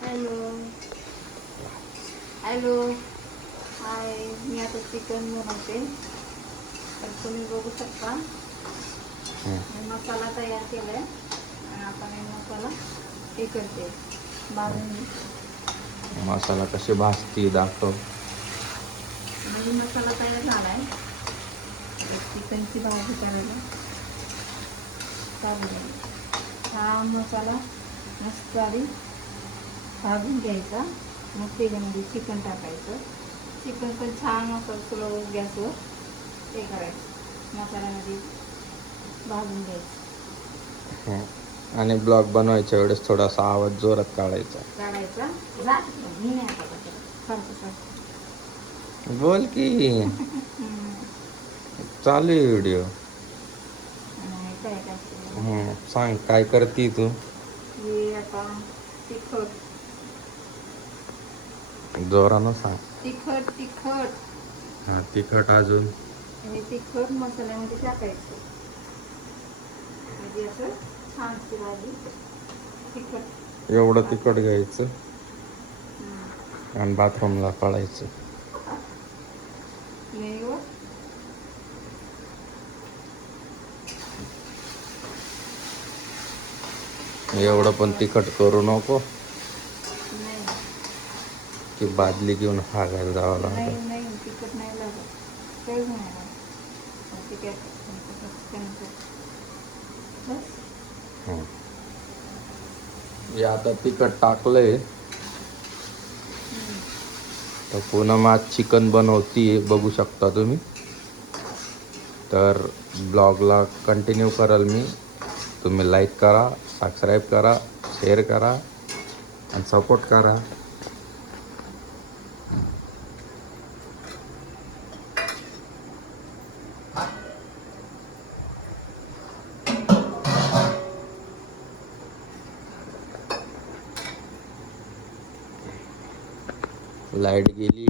Hello hello hi मी आता chicken बनवते तर तुम्ही बघू शकता हं. मी मसाला तयार केला आहे आणि आता मी मसाला हे करते भाजून मसाला कशी भाजती दाखव म्हणजे मसाला तयार झाला आहे चिकनची भाजी करायला चालू आहे हा मसाला मस्त आधी भाजून घ्यायचा. मग त्याच्यामध्ये चिकन टाकायचं. चिकन पण छान असं स्लो गॅसवर हे करायचं. मसाल्यामध्ये भाजून घ्यायचं. आणि ब्लॉग बनवायच्या वेळेस थोडासा आवाज जोरात काढायचा. काढायचा. बोल की. चालू आहे व्हिडिओ. सांग काय करती तू? आता तिखट जोरानं सांग. तिखट तिखट. हा तिखट अजून. आणि तिखट मसाल्यामध्ये टाकायचं. म्हणजे असं छानशी भाजी. तिखट. एवढं तिखट घ्यायचं. आणि बाथरूमला पळायचं. एवढं पण तिखट करू नको. की बादली घेऊन हागायला जावं नाही लागतं. नाही नाही लागत. काहीच नाही लागत. मग ते काय त्यानंतर बस हं. हे आता तिखट टाकलंय. तर पूनम आज चिकन बनवती बघू शकता तुम्ही. तर ब्लॉगला कंटिन्यू कराल मी. तुम्ही लाईक करा सबस्क्राईब करा शेअर करा आणि सपोर्ट करा. लाइट गेली.